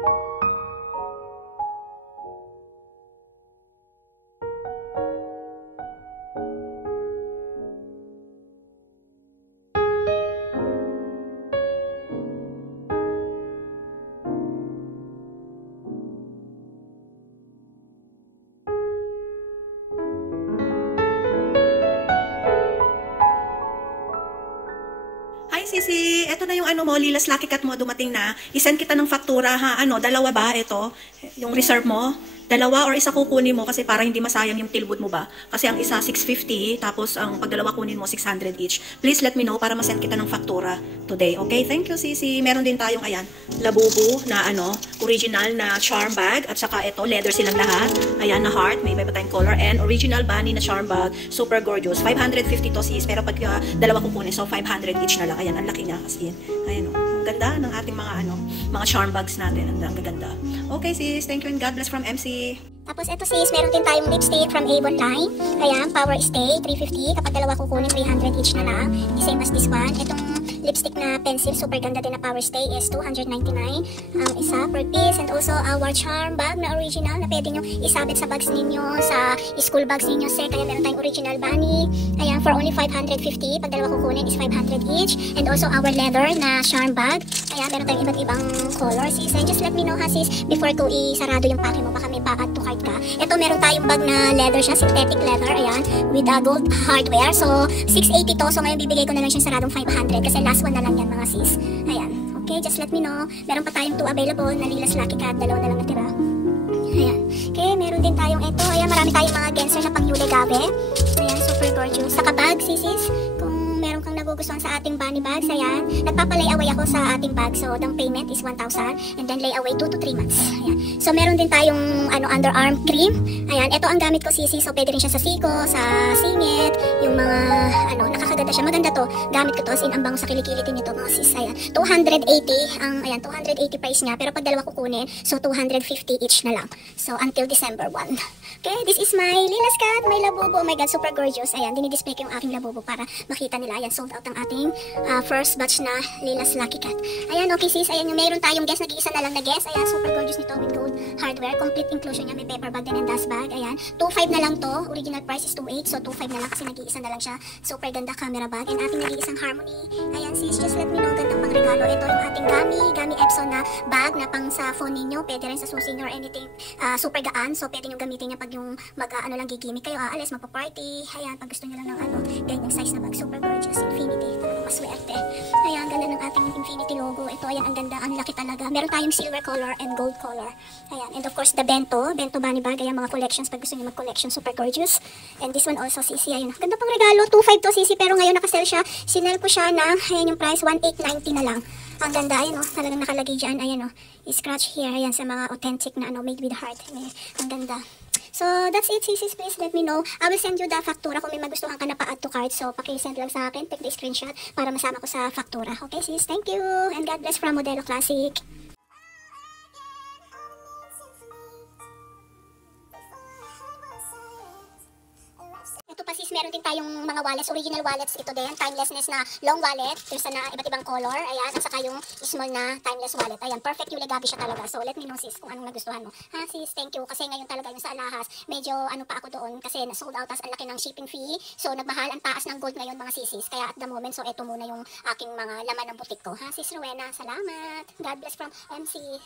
Hi Sisi, eto na yung ano mo, Lilas Lucky Cat mo, dumating na. I-send kita ng faktura ha, dalawa ba ito? Yung reserve mo? Dalawa or isa kukunin mo kasi para hindi masayang yung tilbud mo ba? Kasi ang isa 650, tapos ang pagdalawa kunin mo 600 each. Please let me know para ma-send kita ng faktura today, okay? Thank you Sisi. Meron din tayong ayan, labubu na original na charm bag at saka ito, leather silang lahat. Ayan na heart, may iba tayong color and original bunny na charm bag, super gorgeous. 550 to sis, pero pag dalawa kukunin, so 500 each na lang. Ayan, ang laki niya kasi. Ayan ang ganda ng ating mga charm bags natin. Ang ganda. Okay sis, thank you and God bless from MC. Tapos ito sis, meron din tayong lipstick from Avon line. Ayan, Power Stay, 350. Kapag dalawa kukunin, 300 each na lang. The same as this one. Itong lipstick na pencil, super ganda din na Power Stay is 299 isa per piece. And also our charm bag na original na pwede nyo isabit sa bags ninyo, sa school bags ninyo sir. Kaya meron tayong original bunny. Ayan, for only 550. Pag dalawa kukunin is 500 each. And also our leather na charm bag. Ayan, meron tayong iba't ibang color sis. And just let me know ha sis, before ko isarado yung packing mo, baka may pa-add to cart ka. Ito meron tayong bag na leather siya, synthetic leather. Ayan, with gold hardware. So 680 to. So ngayon bibigay ko na lang siya saradong 500 kasi last one na lang yan mga sis. Ayan. Okay, just let me know. Meron pa tayong 2 available na Lilas Lucky Cat. Dalawa na lang natira. Ayan. Okay, meron din tayong ito. Ayan, marami tayong mga genser na pang Yule Gabe. Ayan, super gorgeous. Saka bag, sisis. Kung meron kang nagugustuhan sa ating bunny bags, ayan. Nagpapalay-away ako sa ating bag. So, down payment is 1,000 and then lay-away 2 to 3 months. Ayan. So, meron din tayong underarm cream. Ayan, ito ang gamit ko, sisi. So, pwede rin siya sa siko, sa singit, yung mga, nakakaganda siya. Maganda to. Gamit ko to as in ang bango sa kilikilitin nito, mga sis. Ayan. 280 price niya. Pero pag dalawa kukunin, so 250 each na lang. So, until December 1. Okay, this is my Lilas Cat, my labubo. Oh my God, super gorgeous. Ayan, dinidisplay ko yung aking labubo para makita nila. Ayan, sold out ang ating first batch na Lilas Lucky Cat. Ayan, okay sis. Ayan, yung mayroon tayong guest, nag-iisa na lang na guest. Ayan, super gorgeous nito with gold hardware. Complete inclusion niya. May paper bag din and dust bag. Ayan, 2.5 na lang to. Original price is 2.8. So, 2.5 na lang kasi nag-iisa na lang siya. Super ganda camera bag. And ating nag-iisang Harmony. Ayan sis, just let me know. Gandang pang regalo. Ito yung ating Gami Epson na bag na pang sa phone ninyo. Pwede rin sa susi nyo or anything. Super gaan. So, pwede nyo gamitin niya pag yung lang gigimik kayo, aalis, magpa-party. Ayan, pag gusto nyo lang ng ganyang size na bag. Super gorgeous. Infinity. Maswerte. Ayan, ganda ng ating Infinity logo. Ito, ayan, ang ganda. Ang laki talaga. Meron tayong silver color and gold color. Ayan, and of course, the Bento bunny bag. Ayan, mga collections. Pag gusto nyo mag-collection, super gorgeous. And this one also, sisi. Ayan, ganda pang regalo. 2.5 to, sisi. Pero ngayon, nakasell siya. Sinell ko siya ng, ayan yung price, 1,890 na lang. Ang ganda, ayan o, talagang nakalagay dyan, ayan o, scratch here, ayan sa mga authentic na made with heart, ang ganda. So, that's it, sis, please let me know. I will send you the faktura kung may magustuhan ka na pa-add to cart. So, paki-send lang sa akin, take the screenshot para masama ko sa faktura. Okay, sis, thank you, and God bless from Modelo Classic. Ito pa sis, meron din tayong mga wallets, original wallets ito din, timelessness na long wallet, there's na iba't ibang color, ayan, at saka yung small na timeless wallet, ayan, perfect Yule Gabe siya talaga. So let me know sis kung anong nagustuhan mo. Ha sis, thank you, kasi ngayon talaga yung sa Alahas, medyo pa ako doon, kasi sold out as ang laki ng shipping fee, so nagmahal ang taas ng gold ngayon mga sisis, kaya at the moment, so ito muna yung aking mga laman ng butik ko. Ha sis Rowena, salamat, God bless from MC.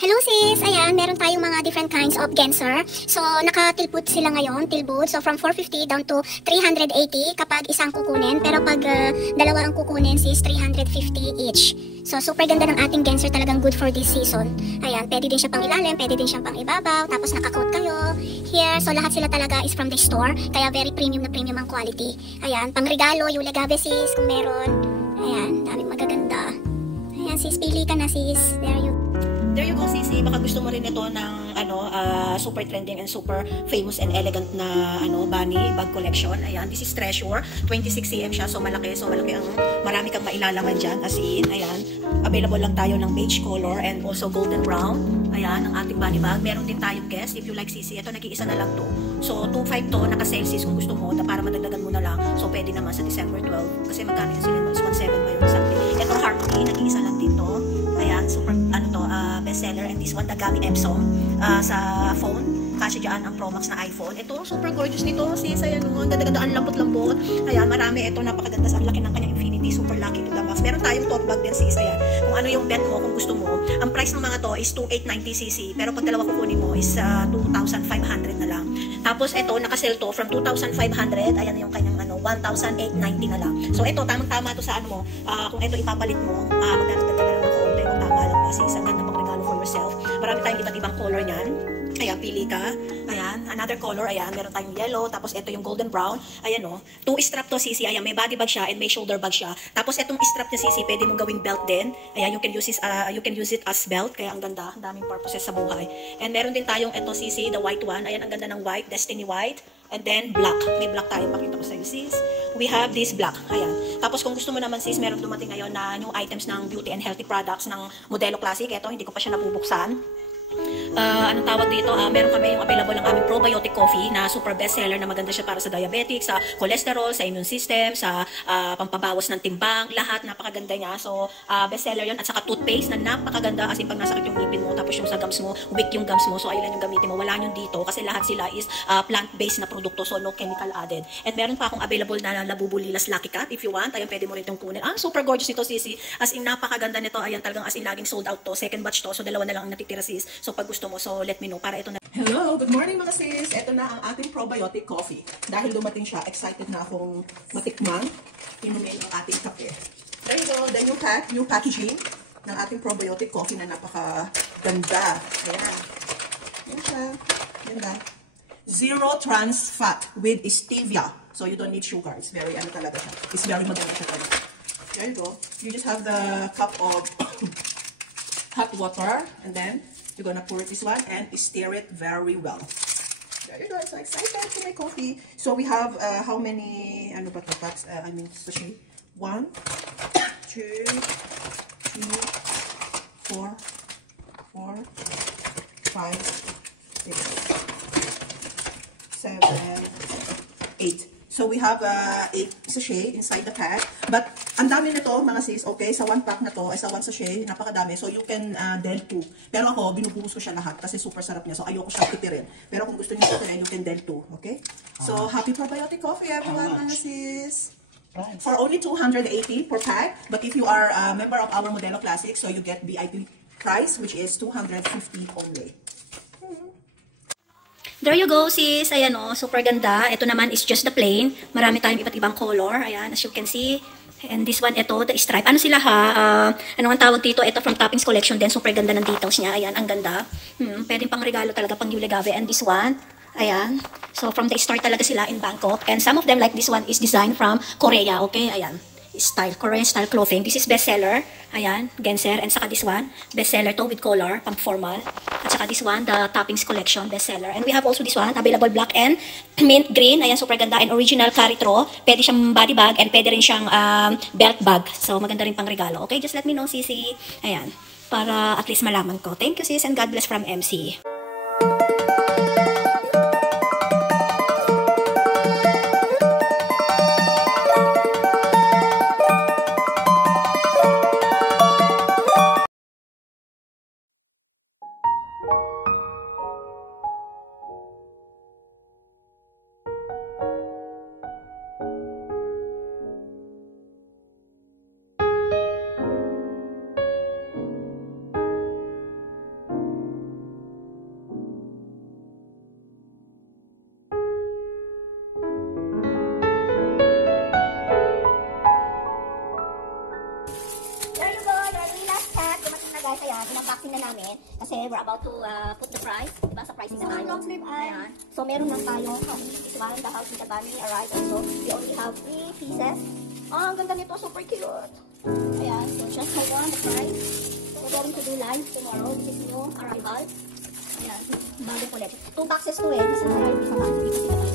Hello sis! Ayan, meron tayong mga different kinds of genser. So, naka-tilbud sila ngayon, tilbud. So, from 450 down to 380 kapag isang kukunin. Pero pag dalawa ang kukunin sis, 350 each. So, super ganda ng ating genser, talagang good for this season. Ayan, pwede din siya pang ilalim, pwede din siya pang ibabaw. Tapos naka-coat kayo here So lahat sila talaga is from the store. Kaya very premium na premium ang quality. Ayan, pang regalo, yung agave sis, kung meron. Ayan, daming magaganda. Ayan sis, pili ka na sis. There you go, Sisi. Baka gusto mo rin ito ng super trending and super famous and elegant na bunny bag collection. Ayan, this is Treasure. 26 cm siya, so malaki. So malaki ang marami kang mailalaman dyan. As in, ayan. Available lang tayo ng beige color and also golden brown. Ayan, ang ating bunny bag. Meron din tayong guest. If you like, Sisi, ito nag-iisa na lang to. So 2.5 to, naka-sale sis kung gusto mo, para madagdagan mo na lang. So pwede naman sa December 12. Kasi magkano yun sila? 1.7 ba yun? Something. Ito Harmony, nag-iisa lang din to. Ayan, super, bestseller. And this one, the Gami Epsom sa phone. Kasi dyan ang Pro Max na iPhone. Ito, super gorgeous nito. Sis, ayan o. Ang ganda-ganda, ang lambot-lambot. Ayan, marami. Ito, napakaganda. Ang laki ng kanyang Infinity. Super lucky to the max. Meron tayong tote bag din, sis. Ayan. Kung ano yung bet mo, kung gusto mo. Ang price ng mga to is 2,890cc. Pero pag dalawa kukunin mo is 2,500 na lang. Tapos, ito, nakasell to from 2,500. Ayan yung kanyang 1,890 na lang. So, ito, tamang-tama to sa mo. Kung ito ipapalit mo, magdadagdag ka na lang ng konti. Kung tama lang ba, sis. Ang ganda pang regalo for yourself. Marami tayong iba't ibang color niyan. Ayan, pili ka. Ayan, another color. Ayan, meron tayong yellow. Tapos, ito yung golden brown. Ayan, o. 2 strap to, sisi. Ayan, may body bag siya and may shoulder bag siya. Tapos, itong strap niya, sisi, pwede mong gawing belt din. Ayan, you can use it as belt. Kaya, ang ganda. Ang daming purposes sa buhay. And meron din tayong ito, sisi, the white one. Ayan, ang ganda ng white. Destiny white. And then, black. May black tayo. Pakita ko sa'yo, sis. We have this black. Ayan. Tapos, kung gusto mo naman, sis, meron dumating ngayon na new items ng beauty and healthy products ng Modelo Classic. Ito, hindi ko pa siya nabubuksan. Anong tawag dito, meron kami yung available ng aming probiotic coffee na super best seller na maganda siya para sa diabetic, sa cholesterol, sa immune system, sa pampabawas ng timbang, lahat napakaganda niya. So best seller yun. At saka toothpaste na napakaganda, kasi pag nasakit yung ngipin mo tapos yung sa gums mo, weak yung gums mo, so ayun lang yung gamitin mo. Wala yun dito kasi lahat sila is plant-based na produkto, so no chemical added. And meron pa akong available na Labubu Lilas Lucky Cat. If you want, ayun, pwede mo rin itong kunin. Super gorgeous nito, sisi. As in, napakaganda nito. Ayan, talagang as in, laging sold out to. Second batch to, so dalawa na lang ang natitira, sis. So pag gusto mo, so let me know para ito na. Hello, good morning mga sis. Ito na ang ating probiotic coffee. Dahil dumating siya, excited na akong matikman. Inumin ang ating kape. There you go, the new packaging ng ating probiotic coffee na napakaganda. Ayan. Yan siya. Ganda. Zero trans fat with stevia. So you don't need sugar. It's very, talaga siya. It's very maganda siya talaga. There you go. You just have the cup of hot water and then you're gonna pour this one and stir it very well. There you go. So excited to make coffee. So we have how many packs? Sachet. 1, 2, 3, 4, 5, 6, 7, 8. So we have 8 sachet inside the pack. But ang dami nito mga sis, okay? Sa 1 pack na to, ay sa 1 sachet, napakadami. So you can del 2. Pero ako, binubuhos ko siya lahat kasi super sarap niya. So ayoko siya tipirin. Pero kung gusto niyo tipirin, you can del 2. Okay? So happy probiotic coffee everyone mga sis. For only 280 per pack. But if you are a member of our Modelo Classic, so you get VIP price, which is 250 only. There you go, sis. Ayan o, super ganda. Ito naman is just the plain. Marami tayong iba't ibang color. Ayan, as you can see. And this one, ito, the stripe. Ano sila ha? Ano ang tawag dito? Ito from Toppings Collection din. Super ganda ng details niya. Ayan, ang ganda. Pwedeng pang regalo talaga, pang Yule Gave. And this one, ayan. So, from the store talaga sila in Bangkok. And some of them, like this one, is designed from Korea. Okay, ayan. Style, Korean style clothing. This is bestseller. Ayan, Genser. And saka this one, bestseller to with color, pang formal. At saka this one, the Toppings Collection, bestseller. And we have also this one, available black and mint green. Ayan, super ganda. And original Caritro. Pwede siyang body bag and pwede rin siyang belt bag. So, maganda rin pang regalo. Okay, just let me know, Sisi. Ayan, para at least malaman ko. Thank you, sis, and God bless from MC. namin kasi we're about to put the price. Diba sa pricing na tayo? Ayan. So, meron lang tayong this one, the house with the bunny arrived. So, we only have 3 pieces. Oh, ang ganda nito. Super cute. Ayan. So, just hold on the price. So, we're going to do live tomorrow. This is new arrival. Ayan. Bago ulit. 2 boxes to eh. Kasi marami pa.